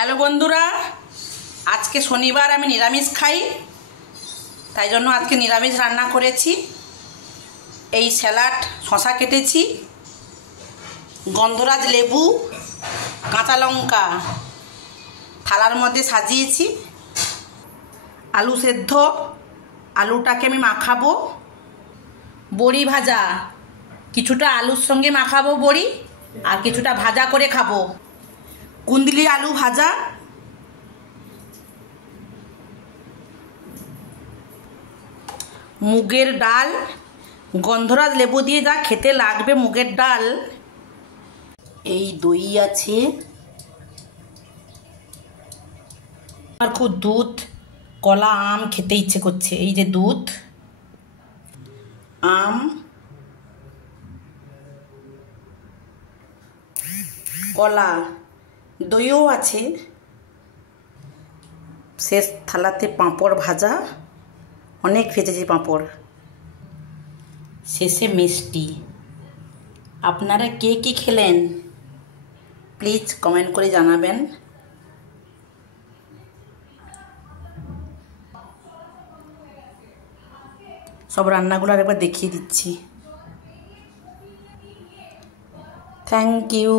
হ্যালো বন্ধুরা, আজকে শনিবার আমি নিরামিষ খাই, তাই জন্য আজকে নিরামিষ রান্না করেছি। এই স্যালাড, শশা কেটেছি, গন্ধরাজ লেবু, কাঁচা লঙ্কা থালার মধ্যে সাজিয়েছি, আলু সেদ্ধ, আলুটাকে আমি মাখাবো, বড়ি ভাজা, কিছুটা আলুর সঙ্গে মাখাবো বড়ি, আর কিছুটা ভাজা করে খাবো, কুন্দলি আলু ভাজা, মুগের ডাল, গন্ধরাজ লেবু দিয়ে যা খেতে লাগবে মুগের ডাল। এই দই আছে, আর খুব দুধ, কলা, আম খেতে ইচ্ছে করছে। এই যে দুধ, আম, কলা, দইও আছে। শেষ থালাতে পাঁপড় ভাজা, অনেক ভেজেছি পাঁপড়, শেষে মিষ্টি। আপনারা কে কী খেলেন প্লিজ কমেন্ট করে জানাবেন। সব রান্নাগুলো আরেকবার দেখিয়ে দিচ্ছি। Thank you.